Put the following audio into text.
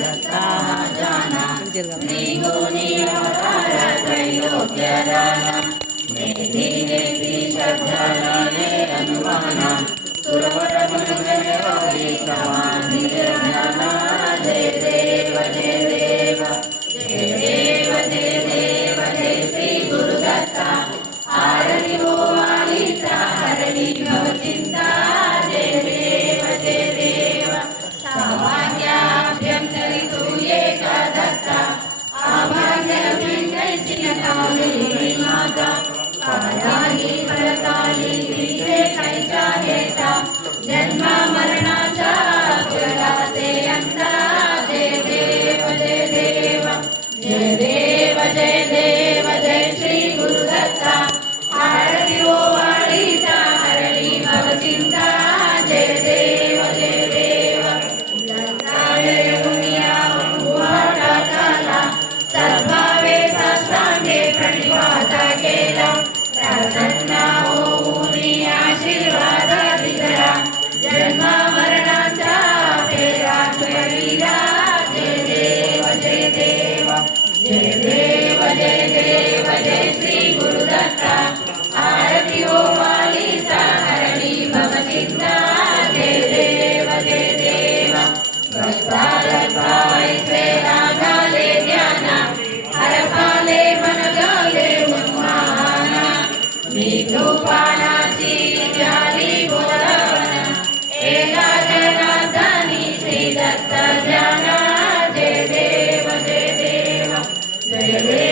दत्ता जाना निगो निराकार त्रैलोक्य दाना नेति नेति श्रद्धाने अनुमाना सुरवर मनुजन योगी समान निर्ज्ञाना जय देव जय देव जय देव जय देव जय श्री गुरुदत्ता आरति ओ मालिता हरणी भवचिंता जय देव जय देव सौभाग्याभ्यन्तरितो एका दत्ता आभाग्यभिन्नचिनकाली माता पादाही परताली विजय कैचा हेता जन्म मरणाचा जगाते अंता जय देव जय देव जय देव जय देव जय श्री गुरुदत्ता आरती ओ वाळीता हरणी भवचिंता जय देव जय देव दत्तालय दुनिया उभाटा काला सद्भावे साष्टांगे प्रणिपात केला प्रसन्न होऊनी आशीर्वाद दिला जन्म मरणाचा फेरा फेरीला जय देव जय देव जय देव जय देव जय श्री गुरुदत्ता आरती ओ वालीता हरणी भवचिंता जय देव जय देव गत्ता गत्ता ऐसे लागले ध्याना हरपाले मन गले उन्माना मी कृपाणाची झाली बोलावना एका जनार्दनी श्री दत्त जाना जय देव जय देव जय देव